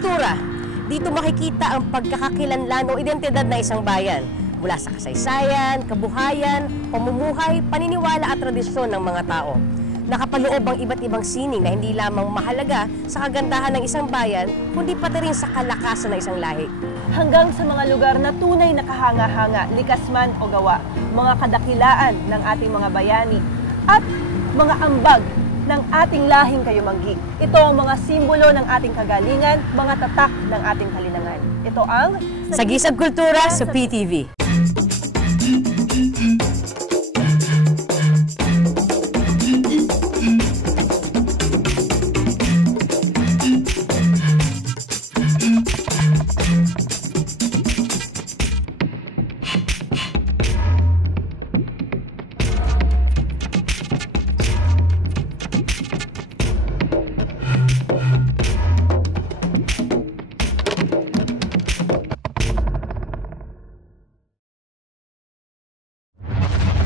kultura. Dito makikita ang pagkakakilanlan o identidad ng isang bayan mula sa kasaysayan, kabuhayan, pamumuhay, paniniwala at tradisyon ng mga tao. Nakapaloob ang iba't ibang sining na hindi lamang mahalaga sa kagandahan ng isang bayan, kundi pati rin sa kalakasan ng isang lahi. Hanggang sa mga lugar na tunay na kahanga-hanga, likas man o gawa, mga kadakilaan ng ating mga bayani, at mga ambag ng ating lahing kayumanggi. Ito ang mga simbolo ng ating kagalingan, mga tatak ng ating kalinangan. Ito ang Sagisag Kultura sa PTV.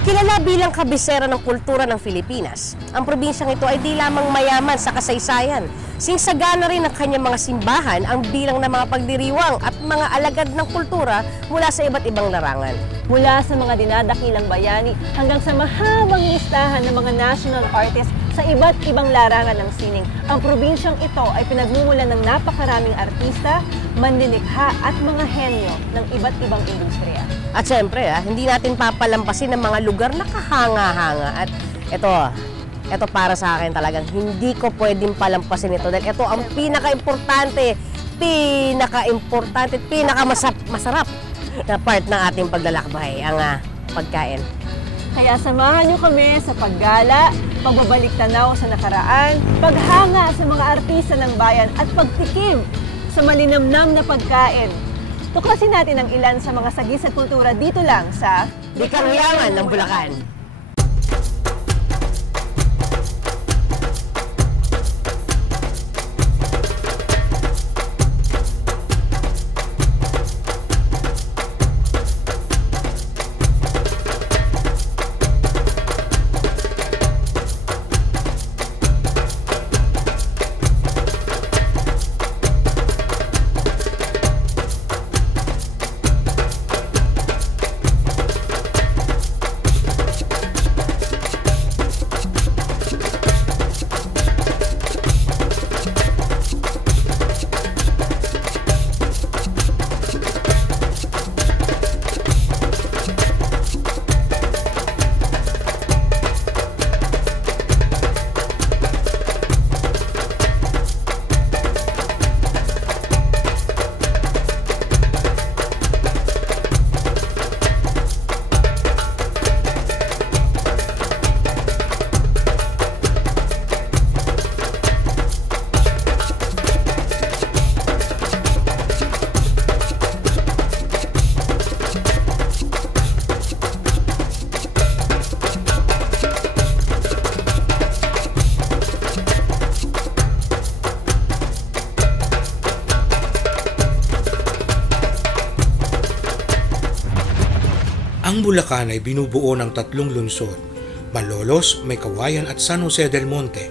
Kilala bilang kabisera ng kultura ng Pilipinas, ang probinsyang ito ay di lamang mayaman sa kasaysayan, singsagana rin ng kanyang mga simbahan ang bilang ng mga pagdiriwang at mga alagad ng kultura mula sa iba't ibang larangan. Mula sa mga dinadakilang bayani hanggang sa mahabang listahan ng mga national artists sa iba't ibang larangan ng sining, ang probinsyang ito ay pinagmumulan ng napakaraming artista, manlilikha at mga henyo ng iba't ibang industriya. At syempre, hindi natin papalampasin ng mga lugar na kahanga-hanga. At ito para sa akin talagang hindi ko pwedeng palampasin ito dahil ito ang pinaka-importante, pinaka-masarap na part ng ating paglalakbay, ang pagkain. Kaya samahan niyo kami sa paggala, pagbabalik tanaw sa nakaraan, paghanga sa mga artista ng bayan at pagtikim sa malinamnam na pagkain. Tuklasin natin ang ilan sa mga sagisag kultura dito lang sa Di-Karuyangan ng Bulacan. Ang Bulacan ay binubuo ng 3 lungsod, Malolos, Maykawayan at San Jose del Monte,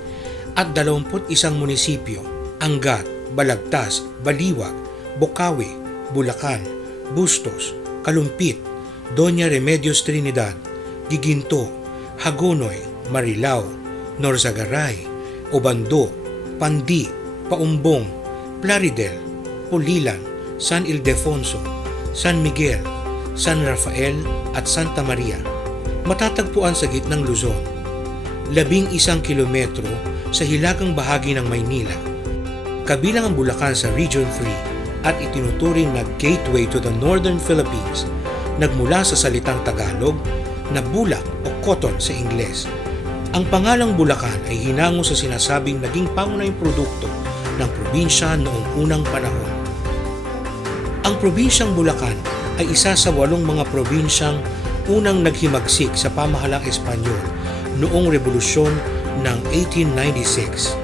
at 21 munisipyo, Angat, Balagtas, Baliwag, Bocaue, Bulacan, Bustos, Kalumpit, Doña Remedios Trinidad, Giginto, Hagonoy, Marilao, Norzagaray, Obando, Pandi, Paumbong, Plaridel, Pulilan, San Ildefonso, San Miguel, San Rafael at Santa Maria. Matatagpuan sa gitnang Luzon, 11 kilometro sa hilagang bahagi ng Maynila. Kabilang ang Bulacan sa Region 3 at itinuturing na gateway to the Northern Philippines, nagmula sa salitang Tagalog na bulak o cotton sa Ingles. Ang pangalang Bulacan ay hinango sa sinasabing naging pangunahing produkto ng probinsya noong unang panahon. Ang probinsyang Bulacan ay isa sa 8 mga probinsyang unang naghimagsik sa pamahalang Espanyol noong Rebolusyon ng 1896.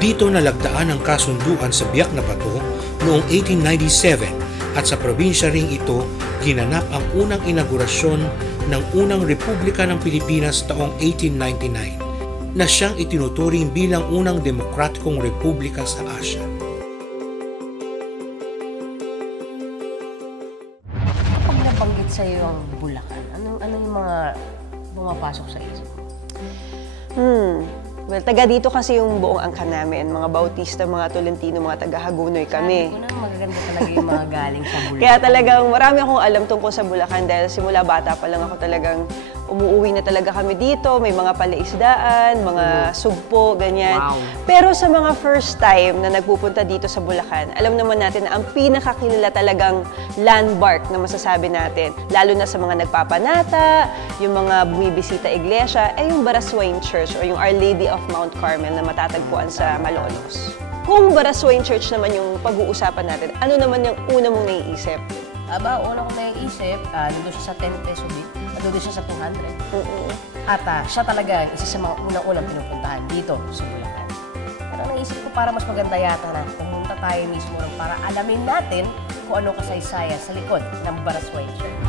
Dito nalagdaan ang kasunduan sa Biak na Bato noong 1897 at sa probinsya ring ito ginanap ang unang inaugurasyon ng unang Republika ng Pilipinas taong 1899 na siyang itinuturing bilang unang demokratikong republika sa Asya. Well, taga dito kasi yung buong angkan namin. Mga Bautista, mga Tolentino, mga taga Hagonoy kami. Sabi ko na, magaganda talaga yung mga galing sa Bulacan. Kaya talagang marami akong alam tungkol sa Bulacan dahil simula bata pa lang ako talagang umuuwi na talaga kami dito. May mga palaisdaan, mga sugpo, ganyan. Wow. Pero sa mga first time na nagpupunta dito sa Bulacan, alam naman natin na ang pinakakilala talagang landmark na masasabi natin, lalo na sa mga nagpapanata, yung mga bumibisita iglesia, ay yung Baraswain Church o yung Our Lady of Mount Carmel na matatagpuan sa Malolos. Kung Baraswain Church naman yung pag-uusapan natin, ano naman yung una mong naiisip? Aba, una ko naiisip, nandun siya sa 10 peso bit, nandun siya sa 200. At siya talaga isa sa mga unang-unang pinupuntahan dito sa Bulacan. Pero naisip ko para mas maganda yata na pumunta tayo mismo para alamin natin kung ano kasaysayan sa likod ng Baraswain Church.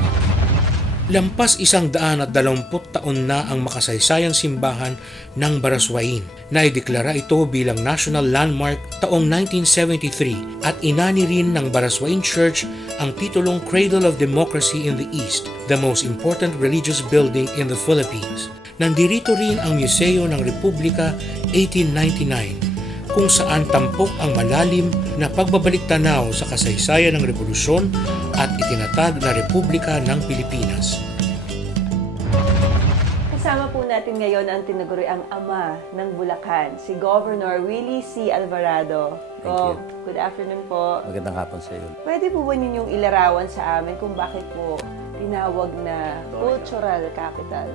Lampas 120 taon na ang makasaysayang simbahan ng Baraswain. Naideklara ito bilang National Landmark taong 1973 at inani rin ng Baraswain Church ang titulong Cradle of Democracy in the East, the most important religious building in the Philippines. Nandirito rin ang Museo ng Republika 1899 kung saan tampok ang malalim na pagbabalik-tanaw sa kasaysayan ng revolusyon at itinatag na Republika ng Pilipinas. Kasama po natin ngayon ang tinaguriang ama ng Bulacan, si Governor Willie C. Alvarado. Thank you. Good afternoon po. Magandang hapon sa iyo. Pwede po ba ninyong ilarawan sa amin kung bakit po tinawag na cultural capital?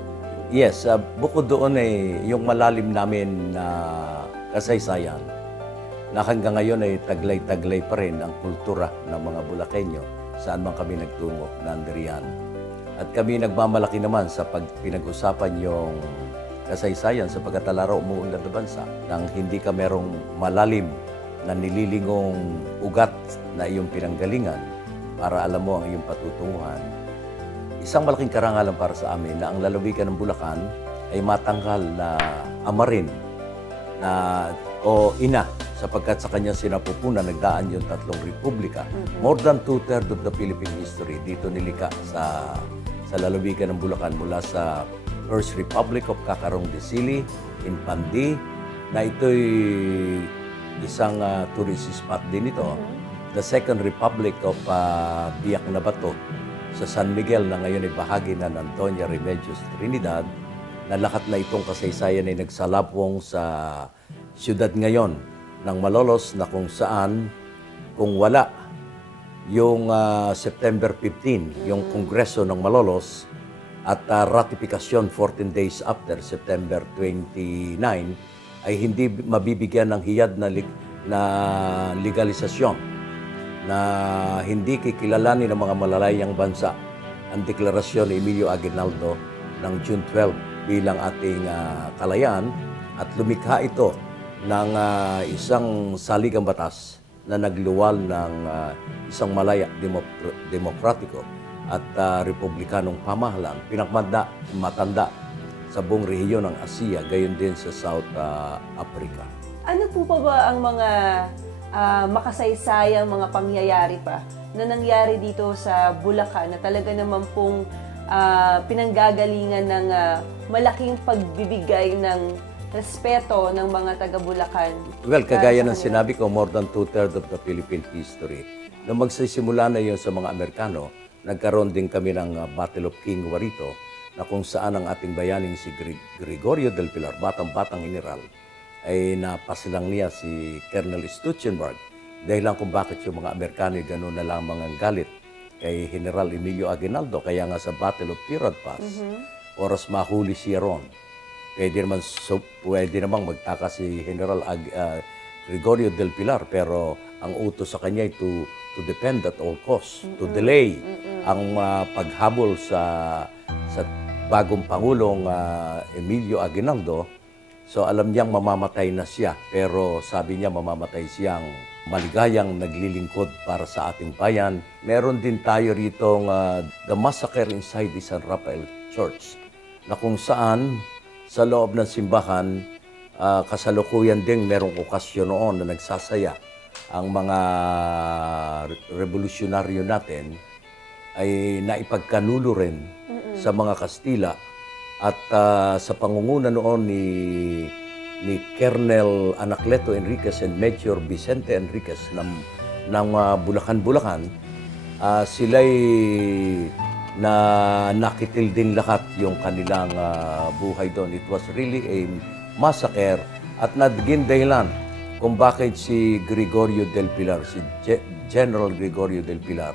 Yes, bukod doon ay yung malalim namin na kasaysayan na hanggang ngayon ay taglay-taglay pa rin ang kultura ng mga Bulakenyo saan man kami nagtungo, nandiriyan. At kami nagmamalaki naman sa pinag-usapan yung kasaysayan sa pagkatalaro umuunlad na bansa nang hindi ka merong malalim na nililingong ugat na iyong pinanggalingan para alam mo ang iyong patutunguhan. Isang malaking karangalan para sa amin na ang lalawigan ng Bulacan ay matangkal na ama rin na o ina sapagkat sa kanyang sinapupunan nagdaan yung tatlong republika. More than 2/3 of the Philippine history dito nilika sa lalawigan ng Bulacan mula sa First Republic of Kakarong de Sili in Pandi na ito'y isang tourist spot din ito. The Second Republic of Biak na Bato sa San Miguel na ngayon ay bahagi na ng Doña Remedios Trinidad na lahat na itong kasaysayan ay nagsalapong sa siyudad ngayon ng Malolos na kung saan kung wala yung September 15, yung Kongreso ng Malolos at ratifikasyon 14 days after September 29 ay hindi mabibigyan ng hiyad na legalisasyon na hindi kikilalanin ng mga malalayang bansa ang deklarasyon ni Emilio Aguinaldo ng June 12 bilang ating kalayaan at lumikha ito ng isang saligang batas na nagluwal ng isang malaya demokratiko at republikanong pamahalaan, matanda sa buong rehiyon ng Asia, gayon din sa South Africa. Ano po pa ba ang mga makasaysayang mga pangyayari pa na nangyari dito sa Bulacan na talaga naman pong pinanggagalingan ng malaking pagbibigay ng respeto ng mga taga-Bulacan? Well, kagaya ng sinabi ko, more than 2/3 of the Philippine history. Nung magsisimula na yun sa mga Amerikano, nagkaroon din kami ng Battle of King Juarito na kung saan ang ating bayaning si Gregorio del Pilar, batang-batang general, ay napasilang niya si Colonel Stuchenberg dahil lang kung bakit yung mga Amerikano ay gano'n na lamang ang galit kay General Emilio Aguinaldo. Kaya nga sa Battle of Tirad Pass, oras mahuli siya ron. Pwede namang magtaka si General Gregorio del Pilar pero ang utos sa kanya ay to defend at all costs, to delay ang paghabol sa bagong Pangulong Emilio Aguinaldo. So alam niyang mamamatay na siya pero sabi niya mamamatay siyang maligayang naglilingkod para sa ating bayan. Meron din tayo ritong the massacre inside the San Rafael Church na kung saan sa loob ng simbahan, kasalukuyan din merong okasyon noon na nagsasaya ang mga revolusyonaryo natin ay naipagkanulo rin sa mga Kastila at sa pangunguna noon ni Colonel Anacleto Enriquez and Major Vicente Enriquez ng Bulacan, sila'y nakitil din lahat yung kanilang buhay doon. It was really a massacre at naging dahilan kung bakit si Gregorio del Pilar, si General Gregorio del Pilar,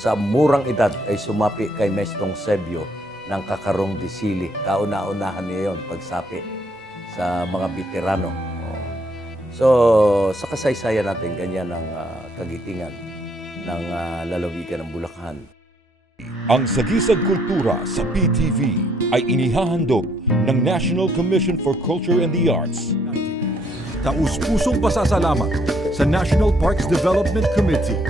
sa murang edad ay sumapi kay Mestong Sebio ng Kakarong de Sili. Kauna-unahan niya yun pagsapi sa mga veterano. So, sa kasaysayan natin, ganyan ang kagitingan ng lalawigan ng Bulacan. Ang Sagisag Kultura sa PTV ay inihahandog ng National Commission for Culture and the Arts. Taus-pusong pasasalamat sa National Parks Development Committee.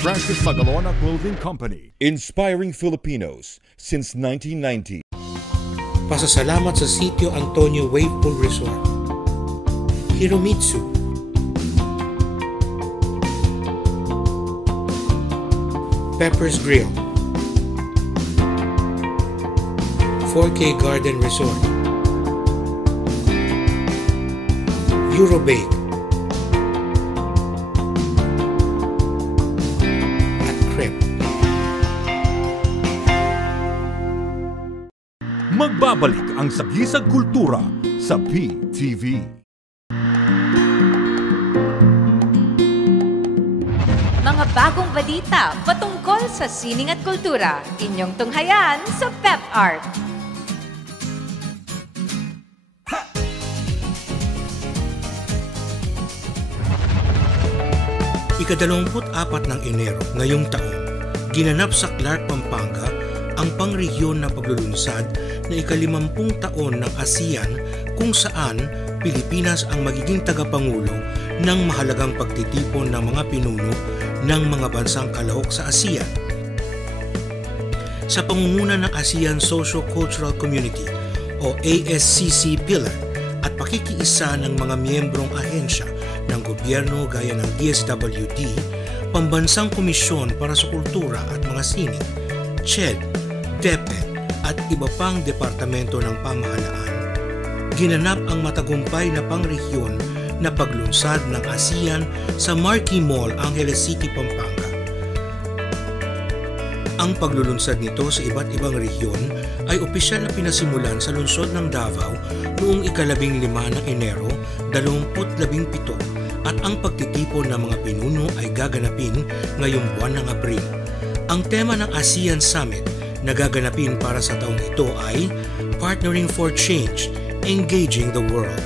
Francis Magalona Clothing Company, inspiring Filipinos since 1990. Pasasalamat sa Sitio Antonio Wave Pool Resort, Hiromitsu, Pepper's Grill, 4K Garden Resort, Eurobake, at Crep. Magbabalik ang Sagisag Kultura sa PTV. Mga bagong balita patungkol sa sining at kultura. Inyong tunghayan sa Pep Art. Ika-24 ng Enero ngayong taon, ginanap sa Clark, Pampanga ang pangrehiyon na paglulunsad na ika-50 taon ng ASEAN kung saan Pilipinas ang magiging tagapangulo ng mahalagang pagtitipon ng mga pinuno ng mga bansang kalahok sa ASEAN. Sa pangunguna ng ASEAN Socio-Cultural Community o ASCC Pillar at pakikiisa ng mga miyembrong ahensya ng gobyerno gaya ng DSWD, Pambansang Komisyon para sa Kultura at mga Sining, CHED, DepEd at iba pang departamento ng pamahalaan, ginanap ang matagumpay na pangrehiyon na paglunsad ng ASEAN sa Marquee Mall, Angeles City, Pampanga. Ang paglulunsad nito sa iba't ibang rehiyon ay opisyal na pinasimulan sa lungsod ng Davao noong ika-15 ng Enero 2017 at ang pagtitipon ng mga pinuno ay gaganapin ngayong buwan ng Abril. Ang tema ng ASEAN Summit na gaganapin para sa taong ito ay Partnering for Change, Engaging the World.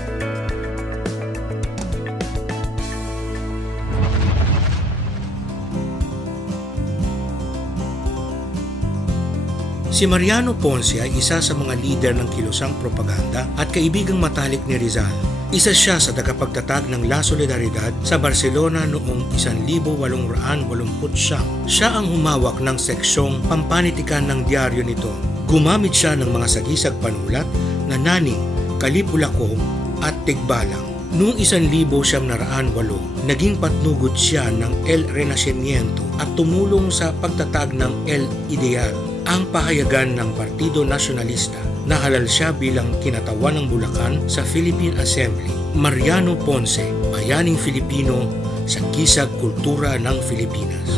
Si Mariano Ponce ay isa sa mga lider ng kilusang propaganda at kaibigang matalik ni Rizal. Isa siya sa tagapagtatag ng La Solidaridad sa Barcelona noong 1889. Siya ang humawak ng seksyong pampanitikan ng diaryo nito. Gumamit siya ng mga sagisag panulat na Naning, Kalipulako at Tigbalang. Noong 1908, naging patnugot siya ng El Renacimiento at tumulong sa pagtatag ng El Ideal, ang pahayagan ng Partido Nacionalista. Nahalal siya bilang kinatawan ng Bulacan sa Philippine Assembly. Mariano Ponce, bayaning Filipino, sagisag kultura ng Pilipinas.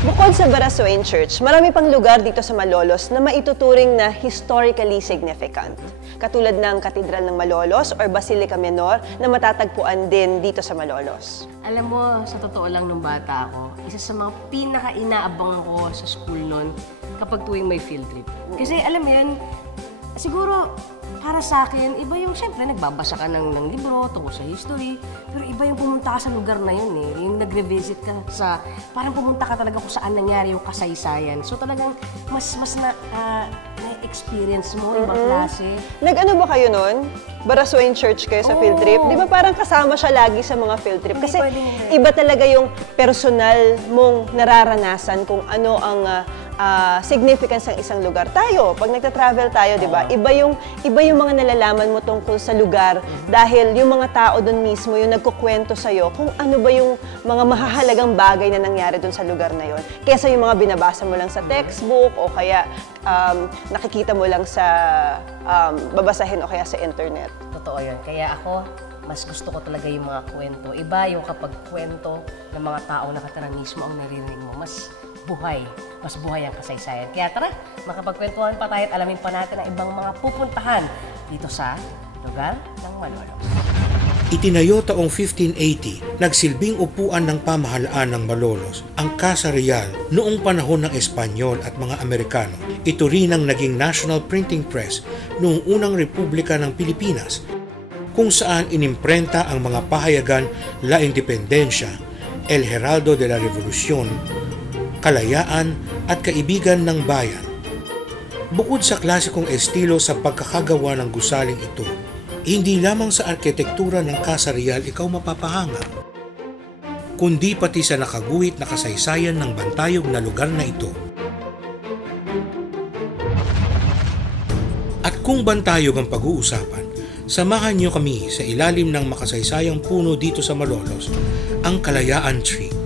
Bukod sa Barasuin Church, marami pang lugar dito sa Malolos na maituturing na historically significant. Katulad ng Katedral ng Malolos or Basilica Menor na matatagpuan din dito sa Malolos. Alam mo, sa totoo lang nung bata ako, isa sa mga pinaka-inaabangan ko sa school noon kapag tuwing may field trip. Kasi alam mo yan, siguro para sa akin, iba yung siyempre nagbabasa ka ng libro tungkol sa history, pero iba yung pumunta ka sa lugar na yun eh. Yung nagre-visit ka sa, parang pumunta ka talaga kung saan nangyari yung kasaysayan. So talagang mas na-experience mo, ibang klase. Nag-ano ba kayo nun? Barasuin Church kayo sa field trip? Di ba parang kasama siya lagi sa mga field trip? Kasi iba talaga yung personal mong nararanasan kung ano ang significance ng isang lugar. Tayo, pag nagta-travel tayo, di ba? Iba yung mga nalalaman mo tungkol sa lugar dahil yung mga tao doon mismo yung nagkukwento sa'yo kung ano ba yung mga mahahalagang bagay na nangyari doon sa lugar na yon. Kesa yung mga binabasa mo lang sa textbook o kaya nakikita mo lang sa babasahin o kaya sa internet. Totoo yun. Kaya ako, mas gusto ko talaga yung mga kwento. Iba yung kapag kwento ng mga taong nakatira mismo ang naririnig mo. Mas buhay ang kasaysayan. Kaya tara, makapagkwentuhan pa tayo at alamin pa natin ang ibang mga pupuntahan dito sa lugar ng Malolos. Itinayo taong 1580, nagsilbing upuan ng pamahalaan ng Malolos ang Casa Real noong panahon ng Espanyol at mga Amerikano. Ito rin ang naging National Printing Press noong unang Republika ng Pilipinas, kung saan inimprenta ang mga pahayagan La Independencia, El Heraldo de la Revolución, Kalayaan at Kaibigan ng Bayan. Bukod sa klasikong estilo sa pagkakagawa ng gusaling ito, hindi lamang sa arkitektura ng Casa Real ikaw mapapahanga, kundi pati sa nakaguhit na kasaysayan ng bantayog na lugar na ito. At kung bantayog ang pag-uusapan, samahan niyo kami sa ilalim ng makasaysayang puno dito sa Malolos, ang Kalayaan Tree.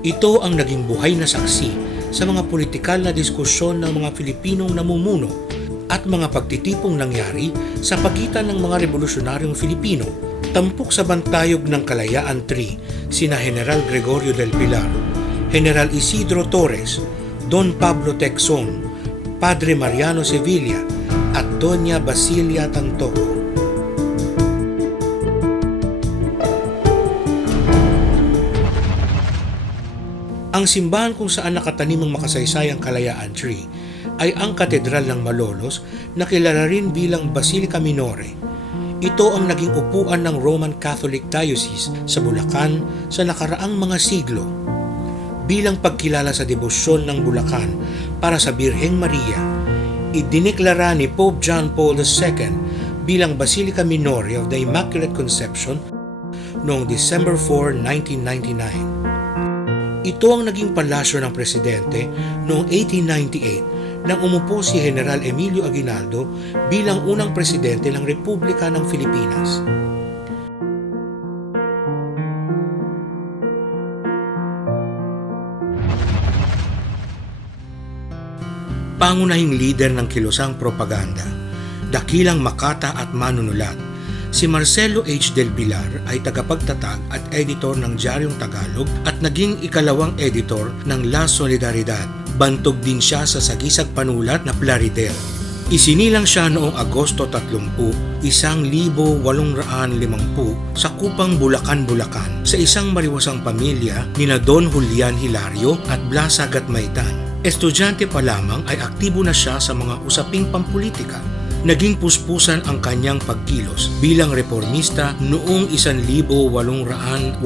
Ito ang naging buhay na saksi sa mga politikal na diskusyon ng mga Pilipinong namumuno at mga pagtitipong nangyari sa pagitan ng mga revolusyonaryong Filipino. Tampok sa bantayog ng Kalayaan Tree sina General Gregorio del Pilar, General Isidro Torres, Don Pablo Tecson, Padre Mariano Sevilla at Doña Basilia Tantoco. Ang simbahan kung saan nakatanim ang makasaysayang Kalayaan Tree ay ang Katedral ng Malolos na kilala rin bilang Basilica Minore. Ito ang naging upuan ng Roman Catholic Diocese sa Bulacan sa nakaraang mga siglo. Bilang pagkilala sa debosyon ng Bulacan para sa Birheng Maria, idineklara ni Pope John Paul II bilang Basilica Minore of the Immaculate Conception noong December 4, 1999. Ito ang naging palasyo ng presidente noong 1898 nang umupo si General Emilio Aguinaldo bilang unang presidente ng Republika ng Pilipinas. Pangunahing lider ng kilosang propaganda, dakilang makata at manunulat, si Marcelo H. del Pilar ay tagapagtatag at editor ng Diaryong Tagalog at naging ikalawang editor ng La Solidaridad. Bantog din siya sa sagisag panulat na Plaridel. Isinilang siya noong Agosto 30, 1850 sa Kupang Bulacan, Bulacan sa isang mariwasang pamilya nina Don Julian Hilario at Blas Gatmaitan. Estudyante pa lamang ay aktibo na siya sa mga usaping pampulitika. Naging puspusan ang kanyang pagkilos bilang reformista noong 1882.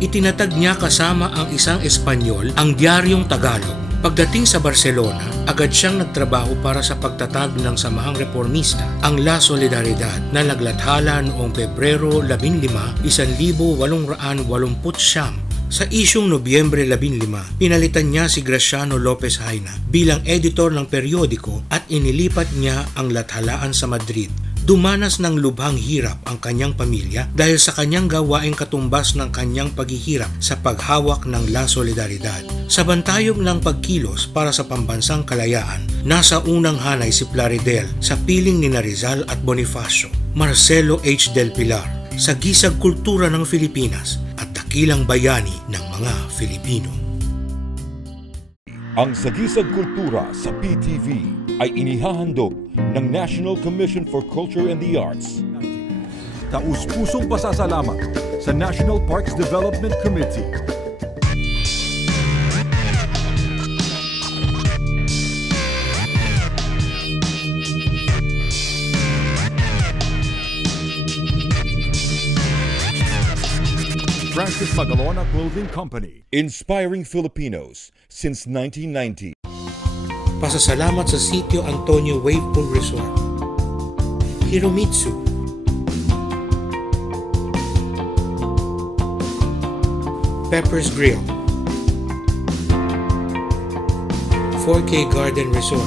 Itinatag niya kasama ang isang Espanyol ang Diaryong Tagalog. Pagdating sa Barcelona, agad siyang nagtrabaho para sa pagtatag ng samahang reformista, ang La Solidaridad, na naglathala noong Pebrero 15, 1889. Sa isyong Nobyembre 15, pinalitan niya si Graciano Lopez Haina bilang editor ng periodiko at inilipat niya ang lathalaan sa Madrid. Dumanas ng lubhang hirap ang kanyang pamilya dahil sa kanyang gawaing katumbas ng kanyang paghihirap sa paghawak ng La Solidaridad. Sa bantayog ng pagkilos para sa pambansang kalayaan, nasa unang hanay si Plaridel sa piling ni Rizal at Bonifacio. Marcelo H. del Pilar, sa gisag kultura ng Pilipinas at dakilang bayani ng mga Filipino. Ang Sagisag Kultura sa PTV ay inihahandog ng National Commission for Culture and the Arts. Taus-pusong pasasalamat sa National Parks Development Committee. Francis Magalona Clothing Company, inspiring Filipinos since 1990. Pasasalamat sa Sitio Antonio Wave Pool Resort, Hiromitsu, Pepper's Grill, 4K Garden Resort,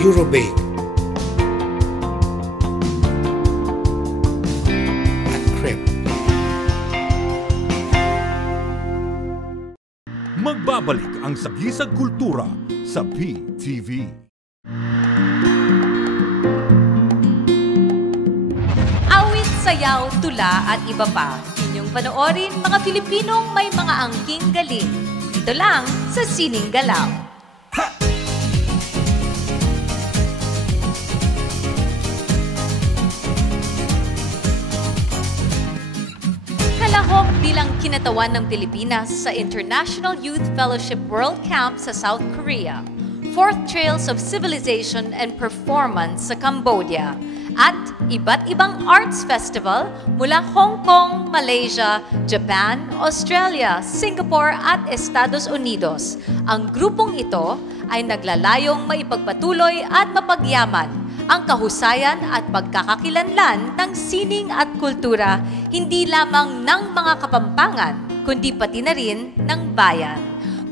Eurobake, at Crib. Magbabalik ang Sagisag Kultura sa PTV. Awit, sayaw, tula at iba pa. Inyong panoorin mga Pilipinong may mga angking galing. Ito lang sa Sining Galaw. Kalahok bilang kinatawan ng Pilipinas sa International Youth Fellowship World Camp sa South Korea. Fourth Trails of Civilization and Performance sa Cambodia. At iba't ibang arts festival mula Hong Kong, Malaysia, Japan, Australia, Singapore at Estados Unidos. Ang grupong ito ay naglalayong maipagpatuloy at mapagyaman ang kahusayan at pagkakakilanlan ng sining at kultura hindi lamang ng mga Kapampangan, kundi pati na rin ng bayan.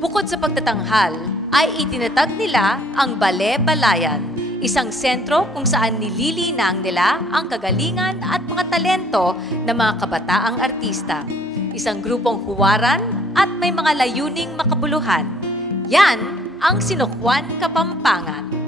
Bukod sa pagtatanghal, ay itinatag nila ang Bale-Balayan, isang sentro kung saan nililinang nila ang kagalingan at mga talento ng mga kabataang artista. Isang grupong huwaran at may mga layuning makabuluhan. Yan ang Sinukwan Kapampangan.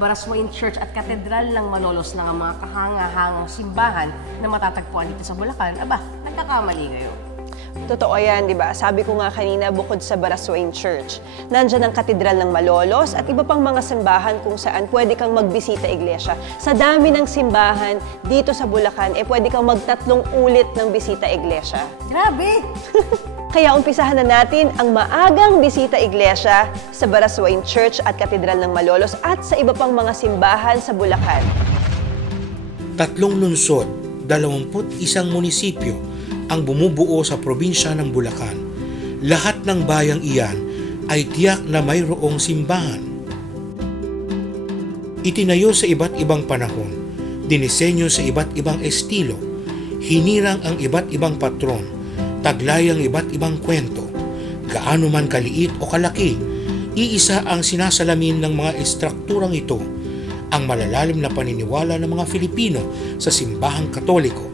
Baraswain Church at Katedral ng Malolos ng mga kahanga-hangang simbahan na matatagpuan dito sa Bulacan, nagkakamali kayo. Totoo yan, di ba? Sabi ko nga kanina, bukod sa Baraswain Church, nandyan ang Katedral ng Malolos at iba pang mga simbahan kung saan pwede kang magbisita iglesia. Sa dami ng simbahan dito sa Bulacan, pwede kang magtatlong ulit ng bisita iglesia. Grabe! Kaya umpisahan na natin ang maagang bisita iglesia sa Baraswain Church at Katedral ng Malolos at sa iba pang mga simbahan sa Bulacan. 3 lungsod, 21 munisipyo ang bumubuo sa probinsya ng Bulacan. Lahat ng bayang iyan ay tiyak na mayroong simbahan. Itinayo sa iba't ibang panahon, dinisenyo sa iba't ibang estilo, hinirang ang iba't ibang patron, taglay ang iba't ibang kwento. Gaano man kaliit o kalaki, iisa ang sinasalamin ng mga estrukturang ito, ang malalalim na paniniwala ng mga Filipino sa simbahang Katoliko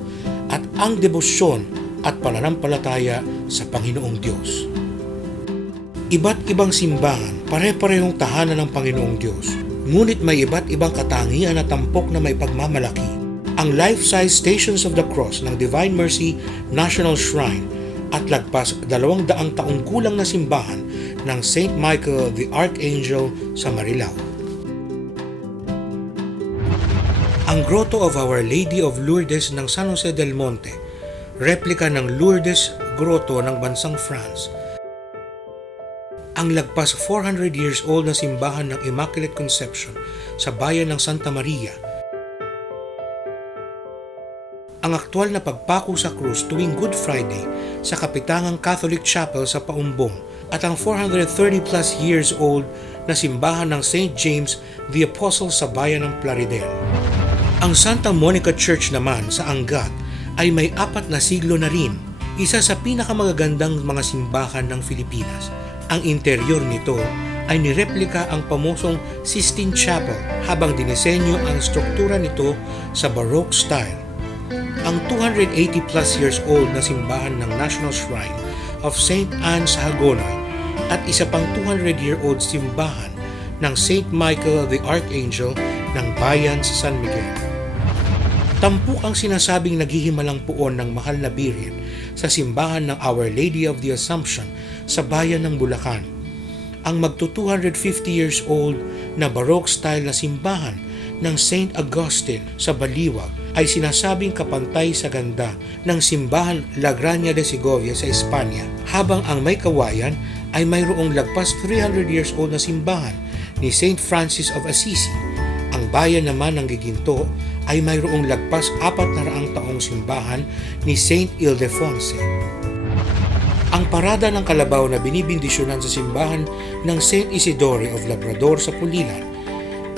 at ang debosyon at pananampalataya sa Panginoong Diyos. Iba't ibang simbahan, pare-parehong tahanan ng Panginoong Diyos, ngunit may iba't ibang katangian na tampok na may pagmamalaki. Ang life-size Stations of the Cross ng Divine Mercy National Shrine at lagpas 200 taong gulang na simbahan ng St. Michael the Archangel sa Marilao. Ang Grotto of Our Lady of Lourdes ng San Jose del Monte, replika ng Lourdes Grotto ng bansang France. Ang lagpas 400 years old na simbahan ng Immaculate Conception sa bayan ng Santa Maria. Ang aktwal na pagpako sa krus tuwing Good Friday sa Kapitangang Catholic Chapel sa Paumbong at ang 430 plus years old na simbahan ng St. James the Apostle sa bayan ng Plaridel. Ang Santa Monica Church naman sa Angat ay may 4 na siglo na rin, isa sa pinakamagagandang mga simbahan ng Pilipinas. Ang interior nito ay nireplika ang pamosong Sistine Chapel habang dinisenyo ang struktura nito sa Baroque style. Ang 280 plus years old na simbahan ng National Shrine of St. Anne sa Hagonoy at isa pang 200-year-old simbahan ng St. Michael the Archangel ng bayan sa San Miguel. Tampok ang sinasabing naghihimalang puon ng mahal na birhen sa simbahan ng Our Lady of the Assumption sa bayan ng Bulacan. Ang magto 250 years old na Baroque style na simbahan ng St. Augustine sa Baliwag ay sinasabing kapantay sa ganda ng simbahan La Granja de Segovia sa Espanya, habang ang may kawayan ay mayroong lagpas 300 years old na simbahan ni St. Francis of Assisi. Ang bayan naman ng Giginto ay mayroong lagpas 400 taong simbahan ni St. Ildefonse. Ang parada ng kalabaw na binibindisyonan sa simbahan ng St. Isidore of Labrador sa Pulilan,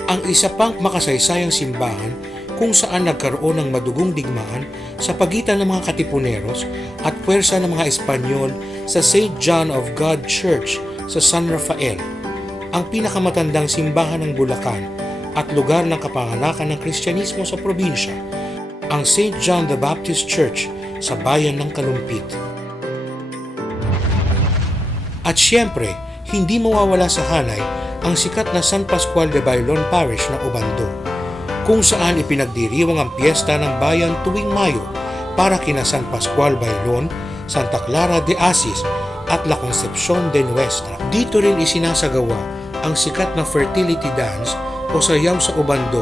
ang isa pang makasaysayang simbahan kung saan nagkaroon ng madugong digmaan sa pagitan ng mga Katipuneros at puwersa ng mga Espanyol sa St. John of God Church sa San Rafael, ang pinakamatandang simbahan ng Bulacan at lugar ng kapanganakan ng Kristyanismo sa probinsya, ang St. John the Baptist Church sa bayan ng Kalumpit. At siyempre, hindi mawawala sa hanay ang sikat na San Pascual de Bailon Parish ng Obando, kung saan ipinagdiriwang ang piyesta ng bayan tuwing Mayo para kina San Pascual Bailon, Santa Clara de Asis at La Concepcion de Nuestra. Dito rin isinasagawa ang sikat na fertility dance o sayaw sa Obando,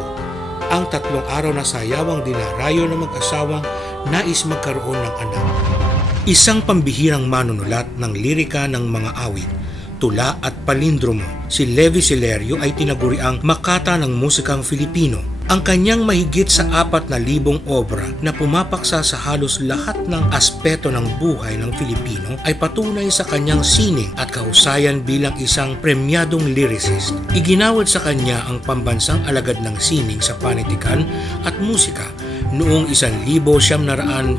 ang 3 araw na sayawang dinarayo ng mag-asawang nais magkaroon ng anak. Isang pambihirang manunulat ng lirika ng mga awit, tula at palindromo, si Levi Celerio ay tinaguriang makata ng musikang Filipino. Ang kanyang mahigit sa 4,000 obra na pumapaksa sa halos lahat ng aspeto ng buhay ng Filipino ay patunay sa kanyang sining at kahusayan bilang isang premyadong lyricist. Iginawad sa kanya ang pambansang alagad ng sining sa panitikan at musika noong 1977.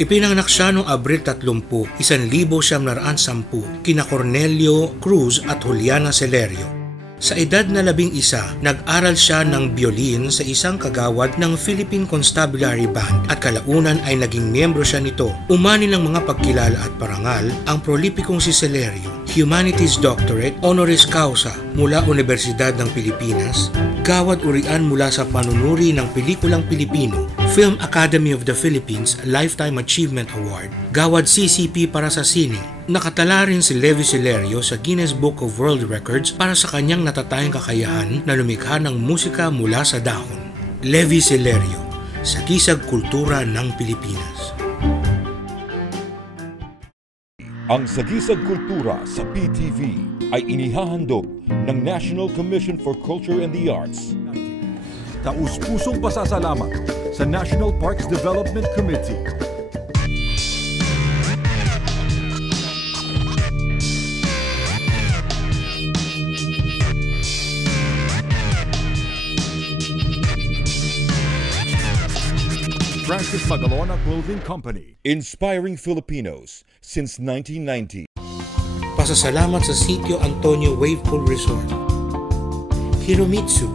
Ipinanganak siya noong Abril 30, 1910 kina Cornelio Cruz at Juliana Celerio. Sa edad na 11, nag-aral siya ng biolin sa isang kagawad ng Philippine Constabulary Band at kalaunan ay naging miyembro siya nito. Umani ng mga pagkilala at parangal ang prolipikong si Celerio. Humanities Doctorate Honoris Causa mula Universidad ng Pilipinas, Gawad Urian mula sa Panunuri ng Pelikulang Pilipino, Film Academy of the Philippines Lifetime Achievement Award, Gawad CCP para sa sining. Nakatala rin si Levi Celerio sa Guinness Book of World Records para sa kanyang natatayang kakayahan na lumikha ng musika mula sa dahon. Levi Celerio, Sagisag Kultura ng Pilipinas. Ang Sagisag Kultura sa PTV ay inihahandog ng National Commission for Culture and the Arts. Taus-pusong pasasalamat sa National Parks Development Committee. Francis Magalona Clothing Company. Inspiring Filipinos since 1990. Pasasalamat sa Sitio Antonio Wave Pool Resort, Hiromitsu,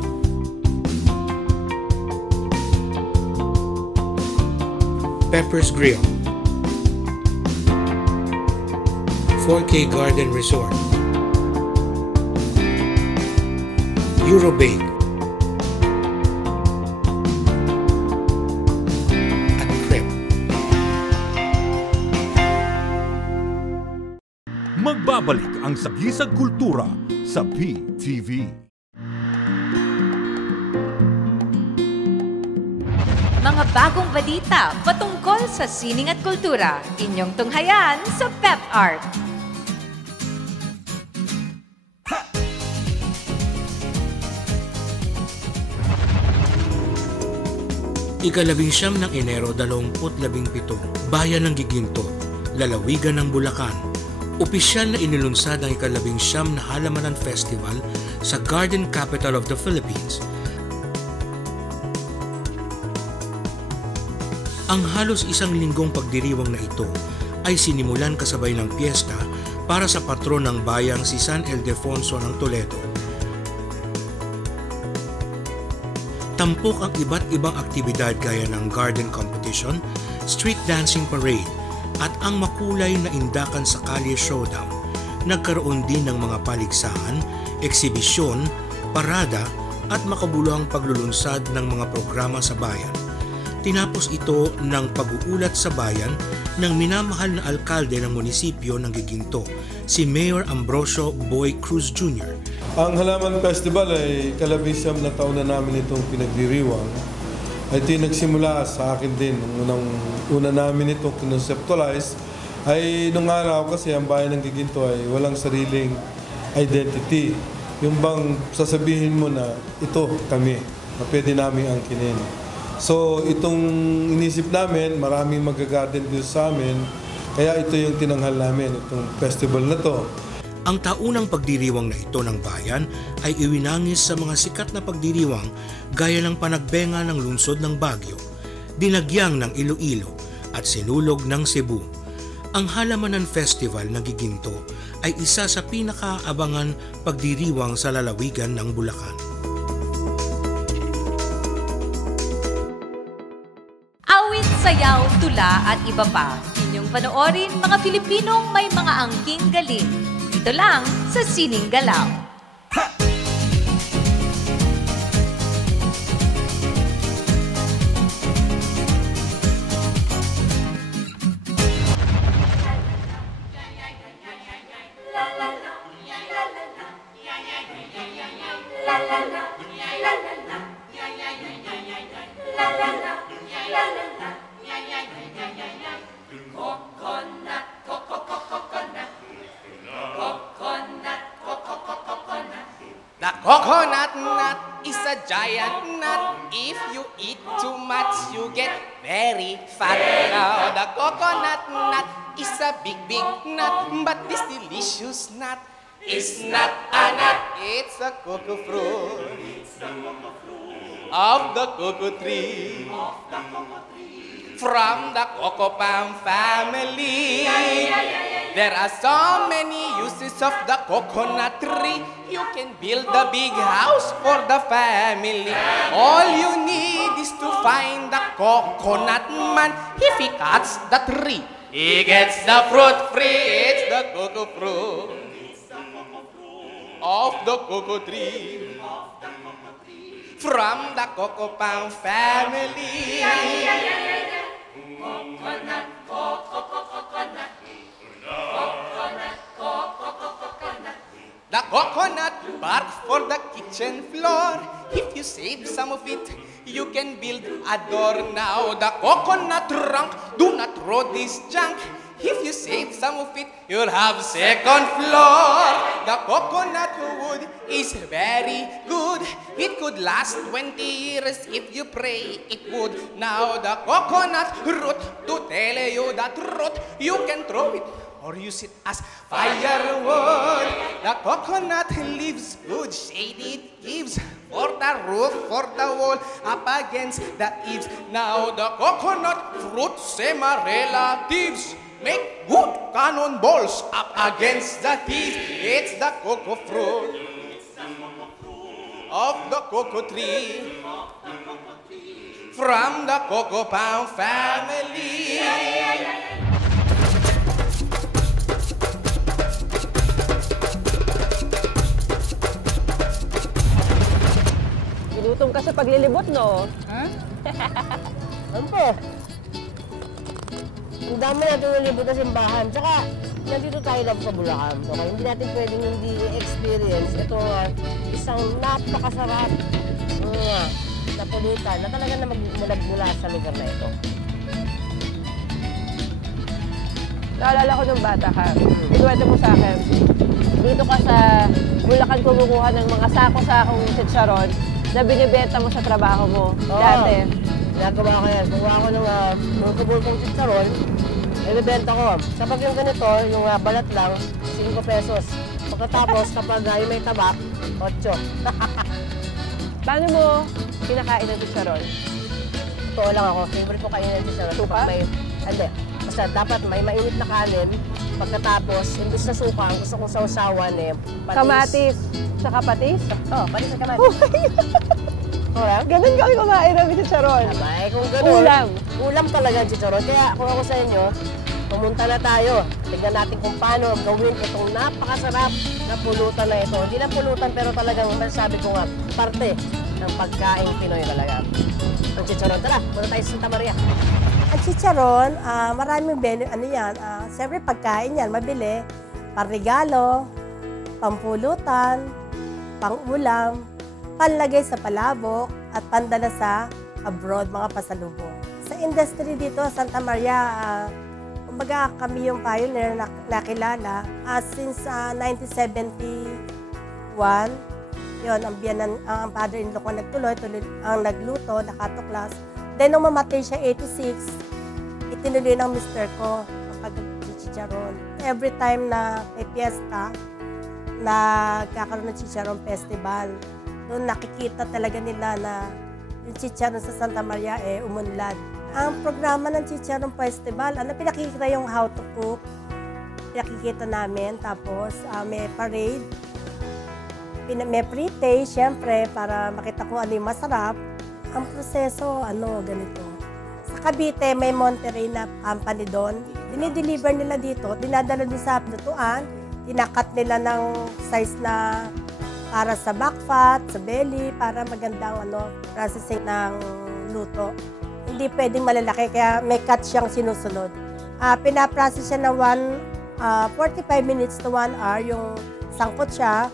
Pepper's Grill, 4K Garden Resort, Eurobake, at Crep. Magbabalik ang Sagisag Kultura sa PTV. Mga bagong balita patungkol sa sining at kultura, inyong tunghayan sa PepArt. Ika-19 ng Enero 2017, Bayan ng Giginto, Lalawigan ng Bulacan. Opisyal na inilunsad ang ika-19 na Halamanan Festival sa Garden Capital of the Philippines. Ang halos isang linggong pagdiriwang na ito ay sinimulan kasabay ng piyesta para sa patron ng bayang si San Ildefonso ng Toledo. Tampok ang iba't ibang aktibidad gaya ng garden competition, street dancing parade, at ang makulay na Indakan sa Kalye Showdown. Nagkaroon din ng mga paligsahan, eksibisyon, parada at makabuluhang paglulunsad ng mga programa sa bayan. Tinapos ito ng pag-uulat sa bayan ng minamahal na alkalde ng munisipyo ng Giginto, si Mayor Ambrosio Boy Cruz Jr. Ang Halaman Festival ay ika-19 na taon na namin itong pinagdiriwang. Ay ito nagsimula sa akin din. Una namin itong kinonceptualize ay nung araw kasi ang bayan ng Giginto ay walang sariling identity. Yung bang sasabihin mo na ito kami, na pwede namin angkinin. So itong inisip namin, maraming mag-garden dito sa amin, kaya ito yung tinanghal namin, itong festival na to. Ang taunang pagdiriwang na ito ng bayan ay iwinangis sa mga sikat na pagdiriwang gaya ng panagbenga ng lungsod ng Baguio, dinagyang ng Iloilo at sinulog ng Cebu. Ang Halamanan Festival ng Giginto ay isa sa pinakaabangan pagdiriwang sa lalawigan ng Bulacan. Awit, sayaw, tula at iba pa. Inyong panoorin mga Pilipinong may mga angking galing. Ito lang sa Sining Galaw. The coconut nut is a giant nut. If you eat too much, you get very fat. Now the coconut nut is a big, big nut, but this delicious nut is not a nut. It's a cocoa fruit of the cocoa tree. From the cocoa palm family. There are so many uses of the coconut tree. You can build a big house for the family. All you need is to find the coconut man. If he cuts the tree, he gets the fruit free. It's the cocoa fruit of the cocoa tree. From the Coco Palm family. The coconut bark for the kitchen floor. If you save some of it, you can build a door now. The coconut trunk, do not throw this junk. If you save some of it, you'll have second floor. The coconut wood is very good. It could last 20 years if you pray it would. Now the coconut root, to tell you the truth, you can throw it or use it as firewood. The coconut leaves good shade it gives for the roof, for the wall, up against the eaves. Now the coconut fruit semi-relatives make good cannonballs up against the teeth. It's the cocoa fruit of the cocoa tree from the Coco Palm family. Ginutom ka sa paglilibot, no? Ano po? Ang dami natin nalibot na simbahan. Tsaka, nandito tayo lang sa Bulacan. Okay? Hindi natin pwedeng hindi experience. Ito nga, isang napakasarap na pulutan na talaga na magmula sa lugar na ito. Naalala ko nung bata ka. Inuwento mo sa akin. Dito ka sa Bulacan kumukuha ng mga sako-sakong chicharon na binibenta mo sa trabaho mo dati. Ginagawa ko yan. Kuha ko ng kubulkong chicharon, ay bibenta ko. Kapag yung ganito, yung balat lang, 5 pesos. Pagkatapos, kapag yung may tabak, 8. Paano mo kinakain ng chicharon? Totoo lang ako. Favorite ko kainin ng chicharon. Suka? Hindi. Basta dapat may mainit na kanin. Pagkatapos, imbis na suka, ang gusto kong sausawan patis. Kamatis. Tsaka patis? Oo, patis at kamatis. Ganun kami kumain ng chicharon. Abay, kung ganun. Ulam. Ulam talaga ang chicharon. Kaya kung ako sa inyo, pumunta na tayo. Tignan natin kung paano gawin itong napakasarap na pulutan na ito. Hindi lang pulutan pero talagang masasabi ko nga, parte ng pagkain Pinoy talaga. Ang chicharon. Tara, punta tayo sa Santa Maria. Ang chicharon, maraming siyempre pagkain yan, mabili. Panregalo, pampulutan, pang-ulam, panlagay sa palabok, at pandala sa abroad, mga pasalubong. Sa industry dito, Santa Maria, kumbaga kami yung pioneer na nakilala. Since 1971, yun, ang father-in-law ko nagtuloy, ang nagluto, nakatuklas. Then, nung mamatay siya, 86, itinuloy ng mister ko ang pag-chicharon. Every time na may fiesta, nagkakaroon ng chicharon festival, doon nakikita talaga nila na yung chicharon sa Santa Maria umunlad. Ang programa ng Chicharon Festival, pinakikita yung how to cook, pinakikita namin, tapos may parade, may pre-taste, syempre, para makita kung ano yung masarap. Ang proseso, ganito. Sa Cavite, may Monterey na company doon. Dinideliver nila dito, dinadala din sa lutuan, tinakat nila ng size na para sa back fat, sa belly, para magandang processing ng luto. Hindi pwedeng malalaki, kaya may cut siyang sinusunod. Pinaprocess siya ng 45 minutes to 1 hour, yung sangkot siya.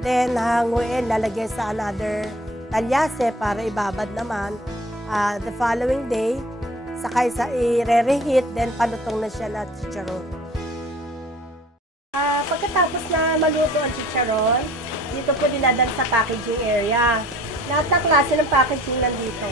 Then, hanguin, lalagay sa another talyase para ibabad naman. The following day, saka i-reheat, then palutong na siya na chicharon. Pagkatapos na maluto ang chicharon, dito po dinadal sa packaging area. Lahat ng klase ng packaging nandito.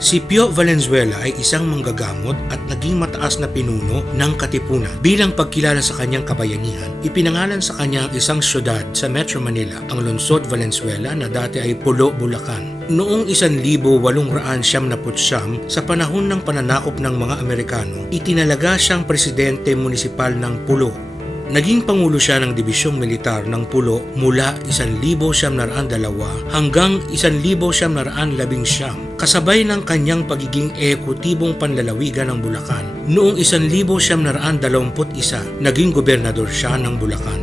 Si Pio Valenzuela ay isang manggagamot at naging mataas na pinuno ng Katipunan. Bilang pagkilala sa kanyang kabayanihan, ipinangalan sa kanya ang isang syudad sa Metro Manila, ang Lungsod Valenzuela na dati ay Pulo, Bulacan. Noong 1879 sa panahon ng pananakop ng mga Amerikano, itinalaga siyang presidente munisipal ng Pulo. Naging pangulo siya ng dibisyong militar ng Pulo mula 1902 hanggang 1911 kasabay ng kanyang pagiging ekutibong panlalawigan ng Bulacan. Noong 1921, naging gobernador siya ng Bulacan.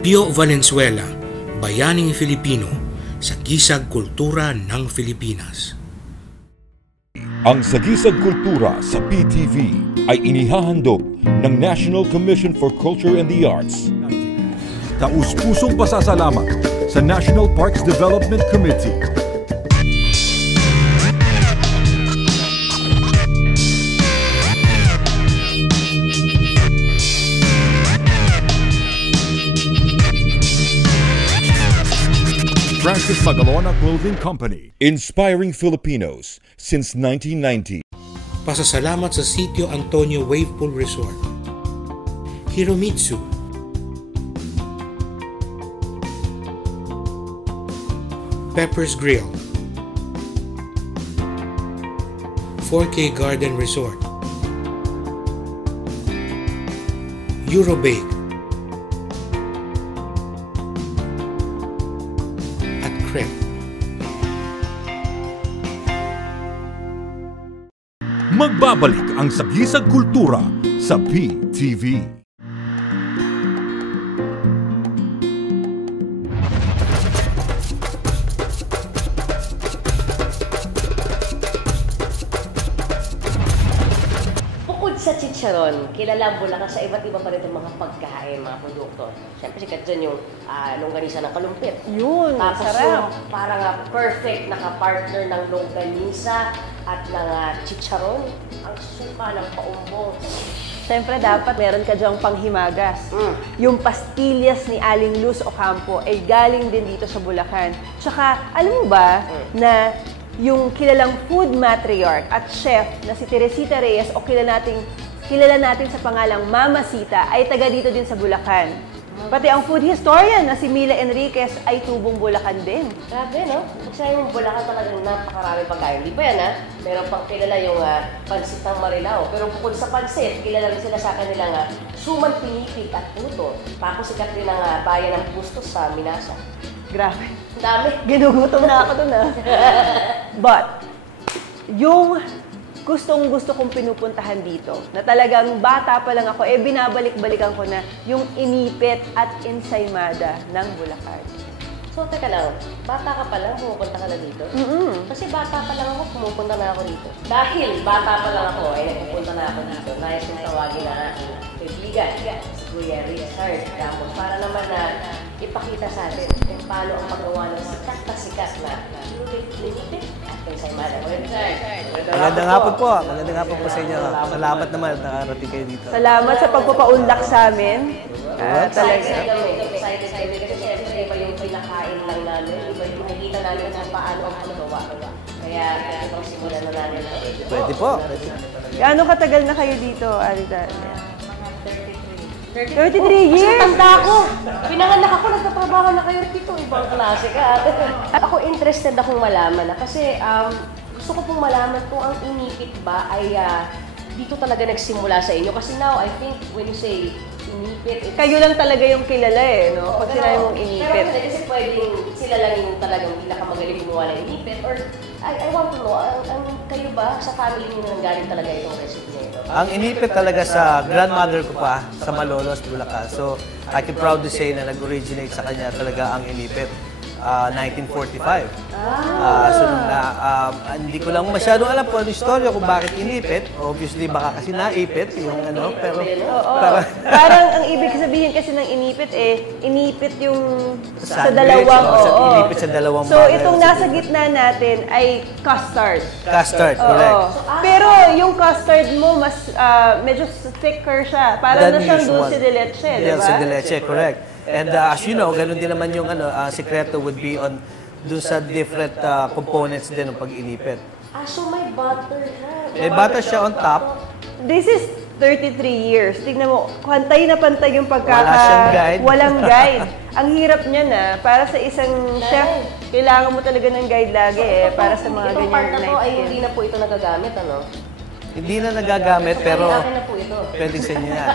Pio Valenzuela, bayaning Filipino, Sagisag Kultura ng Pilipinas. Ang Sagisag Kultura sa PTV ay inihahandog ng National Commission for Culture and the Arts. Taus-pusong pasasalamat sa National Parks Development Committee. Francis Magalona Clothing Company, inspiring Filipinos since 1990. Pasasalamat sa Sitio Antonio Wave Pool Resort. Hiromitsu. Pepper's Grill. 4K Garden Resort. Eurobake. At Crepe. Magbabalik ang Sagisag Kultura sa PTV. Bukod sa chicharon, kilala ang Bulacan sa iba't iba pa rin mga pagkain, mga produkto. Siyempre, sikat dyan yung longganisa ng kalumpit. Yun, Tapos sarap. yung parang perfect nakapartner ng longganisa at ng chicharon. Ang suka ng paumbong. Siyempre, dapat meron ka dyang panghimagas. Yung pastillas ni Aling Luz Ocampo ay galing din dito sa Bulacan. Tsaka, alam mo ba na yung kilalang food matriarch at chef na si Teresita Reyes o kilala natin sa pangalang Mama Sita ay taga dito din sa Bulacan. Pati ang food historian na si Mila Enriquez ay tubong Bulacan din. Grabe, no? Pag sinabi mong Bulacan talagang napakarami pagkain. Di ba yan, ha? Meron pang kilala yung pansit ng Marilao. Pero bukod sa pansit, kilala rin sila sa kanilang suman pinipig at puto. Tapos sikat rin ang bayan ng Bustos sa Minasa. Grabe. Ang dami. Ginugutom na ako dun, But, yung gustong-gusto kong pinupuntahan dito, na talagang bata pa lang ako, binabalik-balikan ko na yung inipit at ensaymada ng Bulacan. So, teka lang, bata ka pa lang, pumupunta ka na dito? Kasi bata pa lang ako, pumupunta na ako dito. Dahil bata pa lang ako, ay nagpupunta na ako dito. Nais kong tawagin na aking kaibigan, si Kuya Richard Campos, para naman na ipakita sa atin kung paano ang paggawa ng sikat na inipit at ensaymada. Magandang hapon po. Magandang hapon po sa inyo. Salamat naman at nakarating kayo dito. Salamat sa pagpapaunlak sa amin. Excited kami kasi syempre iba yung pinakain lang namin. Iba yung nakikita namin kung paano ang paggawa. Kaya itong simulan na namin. Pwede po. Gaano katagal na kayo dito, Arita? 33 years? Tanda ko. Pinanganak ako, nagtatrabaho na kayo dito. Ibang klase ka. Ako interested akong malaman kasi gusto ko pong malaman kung ang inipit ba ay dito talaga nagsimula sa inyo. Kasi now, I think when you say inipit, Kayo lang talaga yung kilala no? Pag sinabi mong inipit. Pero kasi pwedeng sila lang yung talagang pinakamagaling gumawa ng inipit. Or I want to know, kayo ba sa family niyo nanggaling talaga itong recipe na ito? Ang inipit talaga sa grandmother ko pa sa Malolos, Bulacan. So, I can proudly say na nag-originate sa kanya talaga ang inipit. 1945. So, hindi ko lang masyadong alam po ang istorya kung bakit inipit. Obviously, baka kasi naipit yung pero... Parang ang ibig sabihin kasi ng inipit inipit yung sa Sandwich, dalawang... inipit sa dalawang So, bagay. itong nasa gitna natin ay custard. Custard, correct. Pero yung custard mo, mas medyo thicker siya. Parang na siyang dulce de leche, di ba? Dulce de leche, correct. And as you know, ganun din naman yung sekreto would be on dun sa different components din ng pag-inipit. So may butter siya. May butter siya on top. This is 33 years. Tignan mo, pantay na pantay yung Wala siyang guide. Walang guide. Ang hirap niya na, para sa isang chef, kailangan mo talaga ng guide lagi para sa mga Itong part na ganyan to ay hindi na po ito nagagamit, ano? Hindi na nagagamit, pero Akin na po ito. pwedeng sa inyo yan.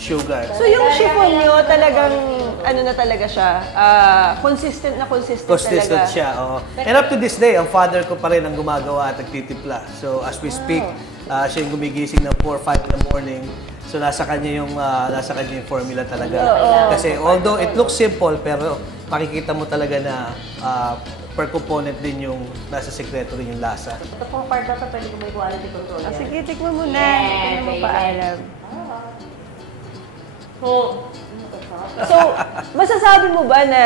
sugar. So yung chiffon nyo talagang, ano na talaga siya, consistent Consistent talaga. siya, oo. And up to this day, ang father ko pa rin ang gumagawa at nagtitimpla. So as we speak, siya yung gumigising ng 4 or 5 in the morning. So nasa kanya yung formula talaga. Kasi although it looks simple, pero makikita mo talaga na per component din yung nasa sekreto rin yung lasa. Ito pong part na ito, pwede ko may quality control yan. Sige, tikman mo na. Hindi mo pa alam. So, masasabi mo ba na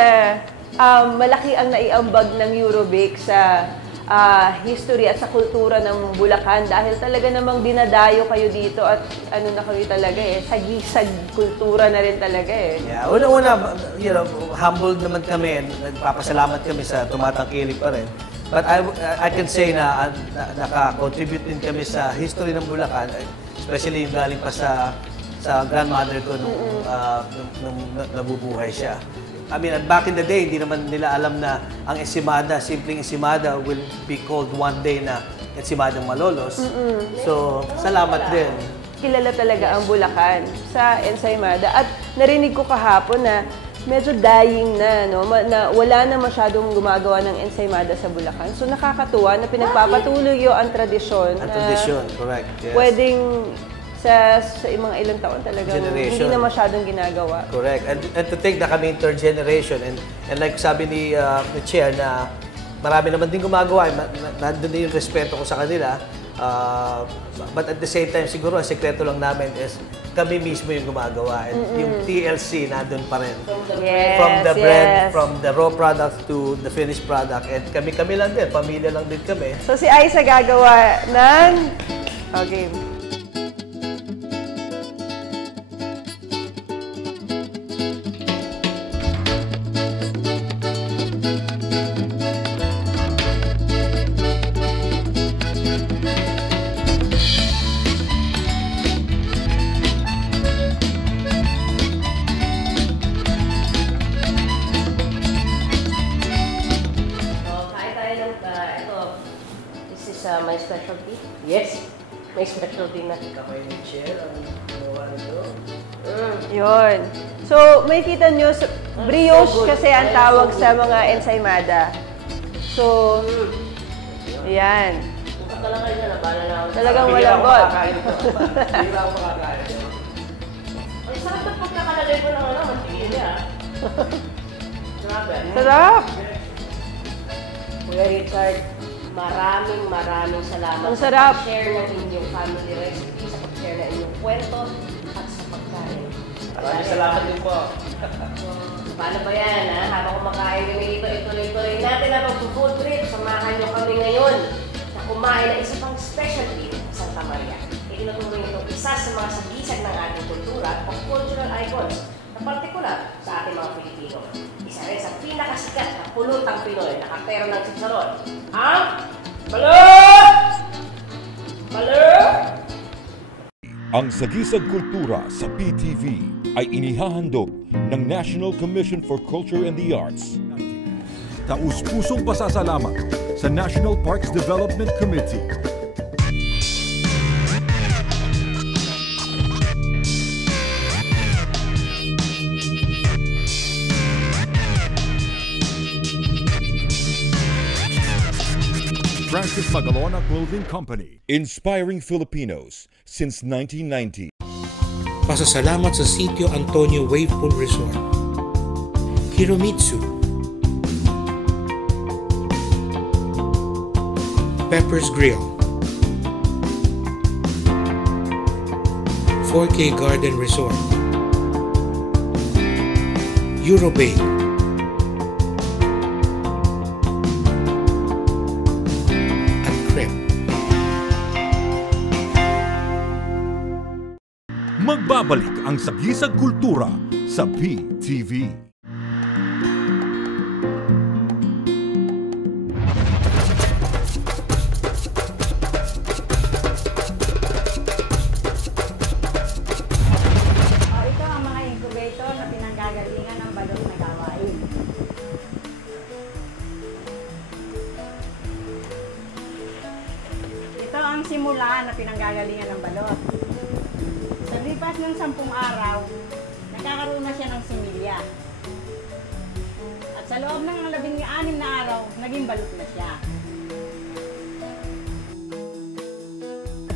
malaki ang naiambag ng Eurobake sa history at sa kultura ng Bulacan dahil talaga namang dinadayo kayo dito at ano na kayo talaga sagisag kultura na rin talaga Yeah, una-una, humbled naman kami, nagpapasalamat kami sa tumatangkilik pa rin. But I can say na naka-contribute din kami sa history ng Bulacan, especially yung galing pa sa grandmother ko nung nabubuhay siya. I mean, back in the day, hindi naman nila alam na ang ensimada, simpleng ensimada will be called one day na ensimadang Malolos. So, salamat din. Kilala talaga ang Bulacan sa ensaymada. At narinig ko kahapon na medyo dying na, no? Na wala na masyadong gumagawa ng ensaymada sa Bulacan. So, nakakatuwa na pinagpapatuloy yung ang tradisyon. Ang tradisyon, correct. Yes. Pwedeng sa mga ilang taon talaga hindi na masyadong ginagawa. Correct. And to take na kami in third generation and like sabi ni Chair na marami naman din gumagawa, nandun din yung respeto ko sa kanila. But at the same time, siguro ang sekreto lang namin is kami mismo yung gumagawa. And yung TLC nandun pa rin. Yes, from the bread, from the raw product to the finished product. And kami lang din, pamilya lang din kami. So si Aiza gagawa ng okay. My specialty? Yes, may specialty na. Kamay ni Chair ang gawa nito. Yun. So, may kita nyo, brioche kasi ang tawag sa mga ensaymada. So, yan. Buka talaga yun, nabala na ako. Talagang malambot. Hindi lang ako makakain. Ang sarap na pagkakalagay ko ng mantigil niya. Grabe. Sarap! Kuya Richard, maraming salamat Ang sarap. sa pag-share ng inyong family recipe, sa pag-share ng inyong kwento, at sa pagkain. Maraming salamat din po. Paano ba yan, ha? Habang kumakain kami dito, ituloy-tuloy natin ang mag-food trip. Samahan nyo kami ngayon na kumain ng isa pang specialty sa Santa Maria. Itinuturo nito isa sa mga sagisag ng ating kultura at cultural icons na partikular sa ating mga Pilipino. Isa rin sa pinakasikat na pulutang Pinoy na kapero ng chicharon, ang balut! Balut! Ang Sagisag Kultura sa PTV ay inihahandog ng National Commission for Culture and the Arts. Taus-pusong pasasalamat sa National Parks Development Committee. Francis Magalona Clothing Company, inspiring Filipinos since 1990. Pasasalamat sa Sitio Antonio Wavepool Resort, Hiromitsu, Pepper's Grill, 4K Garden Resort, Eurobake, at Crep. Magbabalik ang Sagisag Kultura sa PTV. Ito ang mga incubator na pinanggagalingan ng balot na gawain. Ito ang simula na pinanggagalingan ng balot. Sa Pagkalipas ng 10 araw, nagkakaroon na siya ng similya. At sa loob ng 16 na araw, naging balot na siya.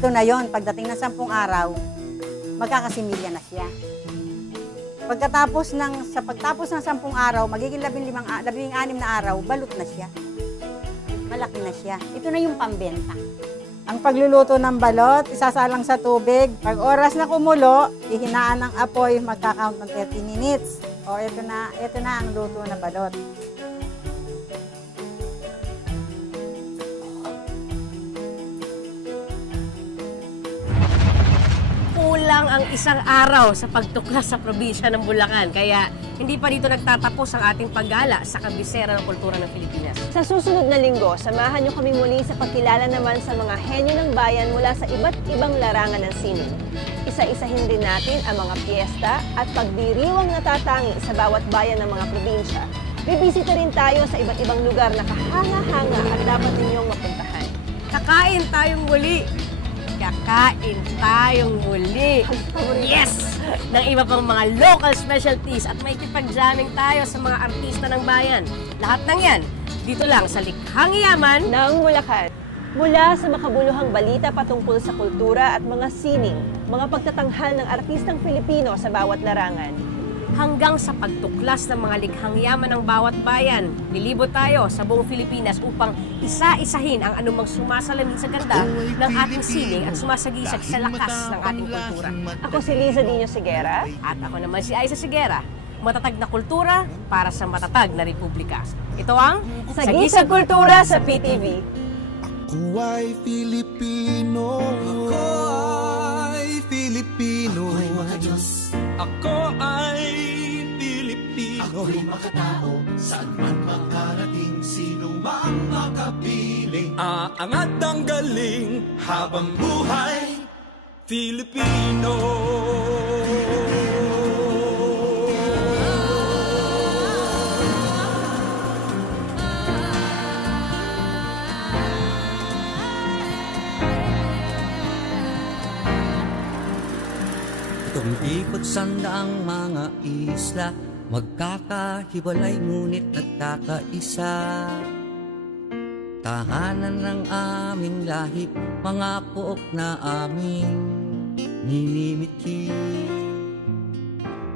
Ito na yon, pagdating ng 10 araw, magkakasimilya na siya. Pagtapos ng 10 araw, magiging 16 na araw, balot na siya. Malaki na siya. Ito na yung pambenta. Ang pagluluto ng balot, isasalang sa tubig. Pag oras na kumulo, ihinaan ng apoy, magkakount ng 30 minutes. O ito na ang luto na balot. Kulang ang 1 araw sa pagtuklas sa probinsya ng Bulacan. Kaya hindi pa dito nagtatapos ang ating paggala sa kabisera ng kultura ng Pilipinas. Sa susunod na linggo, samahan niyo kami muli sa pagkilala naman sa mga henyo ng bayan mula sa iba't ibang larangan ng sining. Isa-isahin din natin ang mga piyesta at pagdiriwang natatangi sa bawat bayan ng mga probinsya. Bibisita rin tayo sa iba't ibang lugar na kahanga-hanga at dapat ninyong mapuntahan. Kakain tayong muli! Kakain tayong muli! Yes! Ng iba pang mga local specialties at may kipag-jamming tayo sa mga artista ng bayan. Lahat ng yan, dito lang sa Likhang Yaman ng Bulacan. Mula sa makabuluhang balita patungkol sa kultura at mga sining, mga pagtatanghal ng artistang Filipino sa bawat larangan, hanggang sa pagtuklas ng mga likhang yaman ng bawat bayan. Lilibot tayo sa buong Pilipinas upang isa-isahin ang anumang sumasalamin sa ganda ng ating sining at sumasagisag sa lakas ng ating kultura. Ako si Liza Dino Sigera. At ako naman si Aiza Sigera. Matatag na kultura para sa matatag na republika. Ito ang Sagisag Kultura sa PTV. Ako ay Filipino. Ako ay Filipino. Ako'y makajos. Ako ay Filipino. Ako'y makatao. Saan man makarating, sino mang makapiling. Aangat ang galing habang buhay Filipino. Ikot sandaang mga isla, magkakahiwalay ngunit nagkakaisa. Tahanan ng aming lahi, mga pook na aming ninimiti.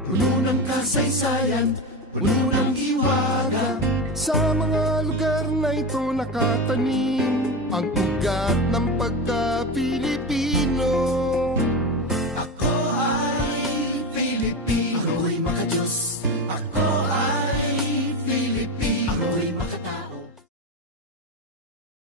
Puno ng kasaysayan, puno ng hiwaga. Sa mga lugar na ito nakatanim ang ugat ng pagkapili.